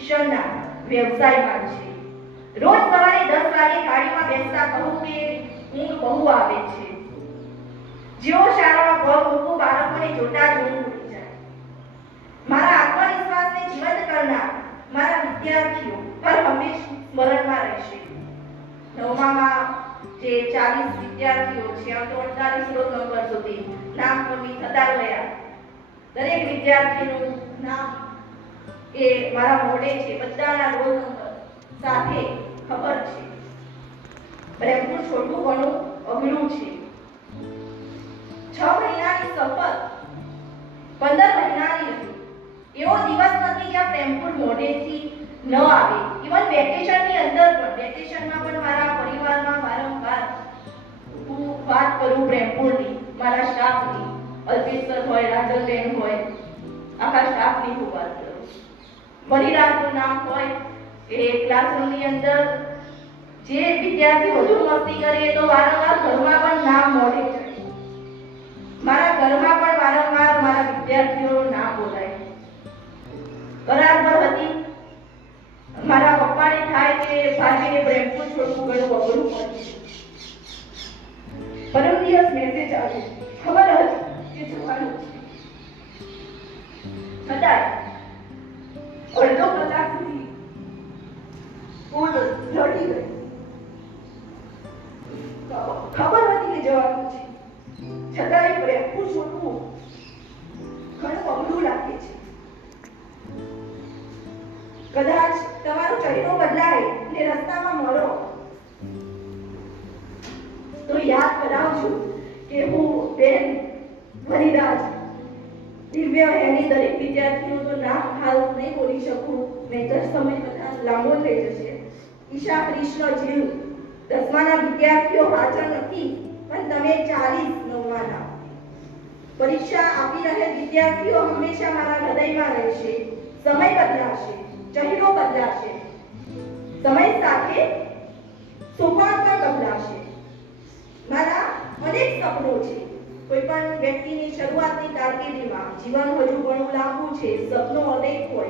શિક્ષણના વ્યવસાયમાં છે. રોજ સવારે દસ વાગે ગાડીમાં બેસતા કહું કે ઊંઘ બહુ આવે છે. જેઓ શાળામાં પગ મૂકું, બાળકોને જોતા જ ઊંઘ ઉડી જાય. મારા આત્મવિશ્વાસને જીવંત કરનાર મારા વિદ્યાર્થીઓ પર હંમેશ સ્મરણમાં રહેશે. નવમામાં જે ચાલીસ વિદ્યાર્થીઓ છે, આ તો અડતાલીસ રોજ નંબર સુધી નામ નોંધણી થતા ગયા. દરેક વિદ્યાર્થીનું નામ એ મારા મોઢે છે, બધાના રોલ સાથે ખબર છે. પ્રેમનું છોટું ઘણું અઘરું છે. છ મહિનાની સફર પંદર મહિનાની હતી એવો દિવસ નથી જ્યાં પ્રેમપુર મોઢેથી ન આવે. ઇવન વેકેશનની અંદર પણ વેકેશનમાં પણ મારા પરિવારમાં વારંવાર હું વાત કરું પ્રેમપુરની મારા સ્ટાફની અલ્પેશ્વર હોય રાજલબેન હોય, આખા સ્ટાફની હું વાત કરું. મણિરાજનું નામ હોય એ ક્લાસરૂમની અંદર જે વિદ્યાર્થી વધુ મસ્તી કરે તો વારંવાર ઘરમાં પણ નામ મોઢે મારા ઘરમાં પણ વારંવાર મારા વિદ્યાર્થીઓનું નામ બોલાય. કરાર પર હતી. મારા પપ્પાને થાય કે સાથે પ્રેમપુર છોડવું ઘણું અઘરું પડશે પરમ દિવસ મેસેજ આવ્યો. ખબર હતી કે જોવાનું છતાંય લડી ગઈ. ખબર હતી કે જવાનું છે. છતાંય પ્રેમપુર છોડવું ઘણું અઘરું લાગે છે. કદાચ તમારો ચહેરો બદલાય ને રસ્તામાં મરો તો યાદ કરાવજો કે હું બેન વનિરાજ, દિવ્ય એની દરેક વિદ્યાર્થીનું તો નામ હાલ નહીં બોલી શકું, નહીંતર સમય કદાચ લાંબો થઈ જશે. ઈશા કૃષ્ણ જીવ. દસમાના વિદ્યાર્થીઓ હાજર નથી, પણ તમે ચાલીસ નવમાના. પરીક્ષા આપી રહેલ વિદ્યાર્થીઓ હંમેશા મારા હૃદયમાં રહેશે, સમય બદલાશે, ચહેરો બદલાશે, સમય સાથે સોપાન પણ બદલાશે. મારા અનેક સપનો છે. કોઈ પણ વ્યક્તિની શરૂઆતની કારકિર્દીમાં જીવન હજુ ઘણું લાંબુ છે, સપનો અનેક હોય.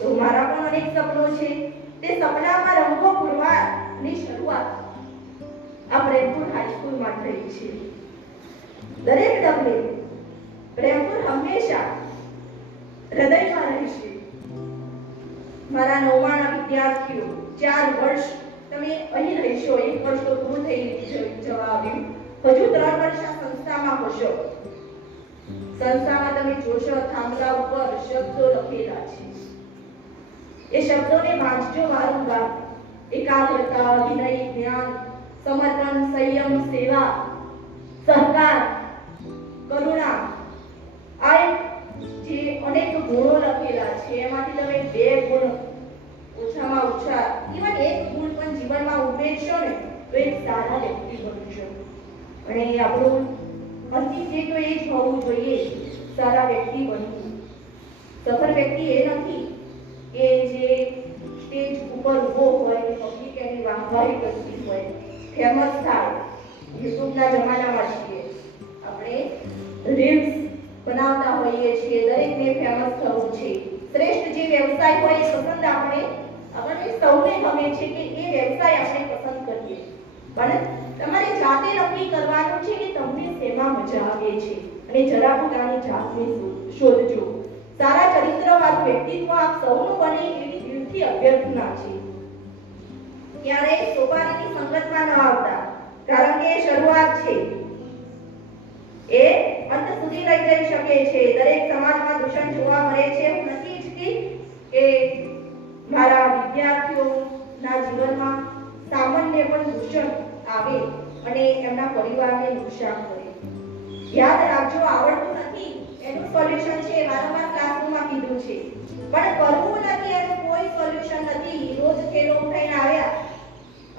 તો મારા પણ અનેક સપનો છે. તે રંગો પૂરવાની શરૂઆત આ પ્રેમપુર હાઈસ્કૂલમાં થઈ છે. દરેક ડગલે પ્રેમપુર હંમેશા હૃદયમાં રહેશે. મારા નવમાના વિદ્યાર્થીઓ, ચાર વર્ષ તમે અહીં રહેશો, એક વર્ષ તો પૂરું થઈ જવા આવ્યું હજુ ત્રણ વર્ષ આ સંસ્થામાં હશો. સંસ્થામાં તમે જોશો, થાંભલા ઉપર શબ્દો લખેલા છે. એ શબ્દોને વાંચજો વારંવાર. એકાગ્રતા વિનય જ્ઞાન, સમર્પણ, સંયમ, સેવા, સહકાર, કરુણા, આ જે અનેક ગુણો લખેલા છે, એમાંથી તમે બે ગુણ ઓછામાં ઓછા ઇવન એક ગુણ પણ જીવનમાં ઉમેરશો ને, તો એક સારા વ્યક્તિ બનશો. અને આપણું અંતિમ જે તો એ જ હોવું જોઈએ, સારા વ્યક્તિ બનવું. સફળ વ્યક્તિ એ નથી કે જે સ્ટેજ ઉપર ઊભો હોય પબ્લિક એની વાહવાહી કરતી હોય ફેમસ થાય યુટ્યુબના જમાનામાં છીએ. આપણે રીલ્સ બનાવતા હોઈએ છીએ, દરેકને ફેમસ થવું છે. શ્રેષ્ઠ જે વ્યવસાય હોય એ પસંદ આપણે, આપણને સૌને ગમે છે કે એ વ્યવસાય આપણે પસંદ કરીએ. પણ તમારે જાતે નક્કી કરવાનું છે કે તમને શેમાં મજા આવે છે. અને જરા પોતાની જાતને શોધજો. સારા ચરિત્રવાળું વ્યક્તિત્વ આપ સૌનું બને એવી દિલથી અભ્યર્થના છે. ત્યારે સોપારીની સંગતમાં ન આવતા, કારણ કે એ શરૂઆત છે. એ અંત સુધી લઈ જઈ શકે છે. દરેક સમાજમાં દૂષણ જોવા મળે છે. હું નથી ઈચ્છતી કે મારા વિદ્યાર્થીઓના જીવનમાં સામાન્ય પણ દૂષણ આવે અને એમના પરિવારને નુકસાન કરે. યાદ રાખજો, આવડતું નથી. એનું સોલ્યુશન છે. વારંવાર પણ કરવું નથી એનું કોઈ સોલ્યુશન નથી. રોજ ખેલો ઉઠાઈને આવ્યા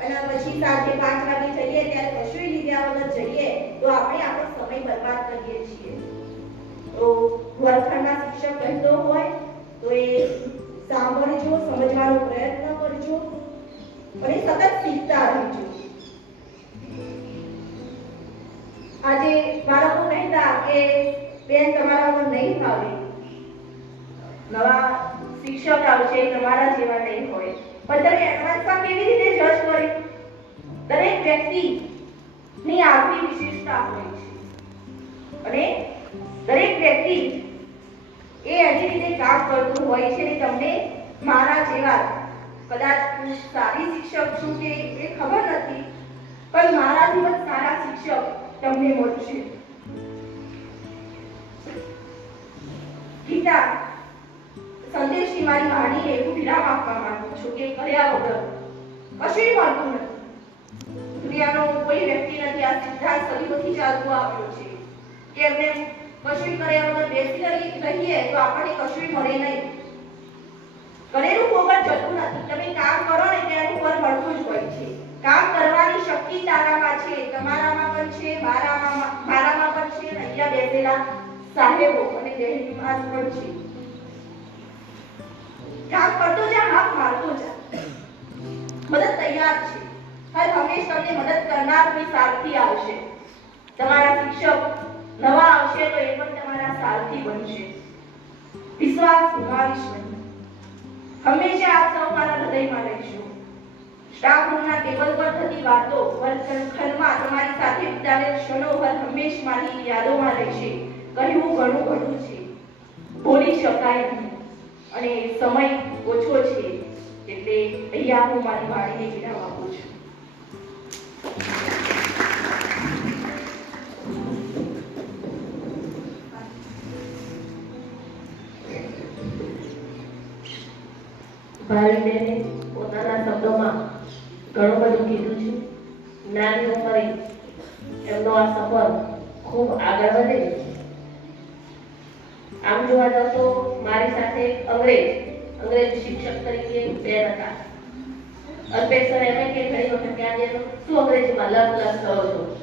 અને પછી સાંજે પાંચ વાગે જઈએ, ત્યારે કશું લીધા વગર જઈએ, તો આપણે આપણો સમય બરબાદ કરીએ છીએ. તો વર્ગખંડના શિક્ષક કહેતો હોય, તો એ સાંભળજો, સમજવાનો પ્રયત્ન કરજો અને સતત શીખતા રહેજો. આજે બાળકો કહેતા કે, બેન, તમારા નવા શિક્ષક આવશે તમારા જેવા નહીં હોય. પણ તમે એડવાન્સમાં કેવી રીતે જજ કરી? દરેક વ્યક્તિ ની આગવી વિશેષતા હોય છે. અને દરેક વ્યક્તિ એ એની રીતે કામ કરતું હોય છે ને તમને મારા જેવા કદાચ હું સારી શિક્ષક છું કે એ ખબર નથી, પણ મારાથી પણ સારા શિક્ષક તમને મળશે. ગીતા સંદેશની મારી વાણીને હું વિરામ આપવા માંગુ છું. કે કર્યા વગર કશું મળતું નથી. દુનિયાનો કોઈ વ્યક્તિ નથી આ સિદ્ધાંત સદીઓથી ચાલતું આવ્યો છે. કે એમને કશું કર્યા વગર બેસી રહીએ તો આપણને કશું મળે નહીં. કરેલું ફોકટ જતું નથી. તમે કામ કરો ને તેનું ફળ મળતું જ હોય છે. કામ કરવાની શક્તિ તારામાં છે, તમારામાં પણ છે, મારામાં મારામાં પણ છે અહીંયા બેસેલા સાહેબો અને બહેનીમાં પણ છે. કામ કરતો જા હાથ મારતો જા. મદદ તૈયાર છે. હર હંમેશ તમને મદદ કરનાર કોઈ સારથી આવશે. તમારા શિક્ષક નવા આવશે તો એ પણ તમારા સારથી બનશે. વિશ્વાસ ગુમાવીશ નહીં. હંમેશા આપ સૌ મારા હૃદયમાં રહેશો. સ્ટાફ રૂમના ટેબલ પર થતી વાતો વર્ગખંડમાં તમારી સાથે વિતાવેલ ક્ષણો પર હંમેશ મારી યાદોમાં રહેશે. કહ્યું ઘણું ઘણું છે. બોલી શકાય નહીં. અને સમય ઓછો છે એટલે અહીંયા હું મારી વાણીને વિરામ આપું છું. ભાવિબેને પોતાના શબ્દોમાં ઘણું બધું કીધું છે. નાની ઉંમરે એમનો આ સફર ખૂબ આગળ વધે. આમ જોવા જાવ તો મારી સાથે અંગ્રેજ અંગ્રેજ શિક્ષક તરીકે બે હતા. અલ્પેશ સર એમ કે ઘણી વખત કે આજે શું અંગ્રેજીમાં લગ લગ કરો છો?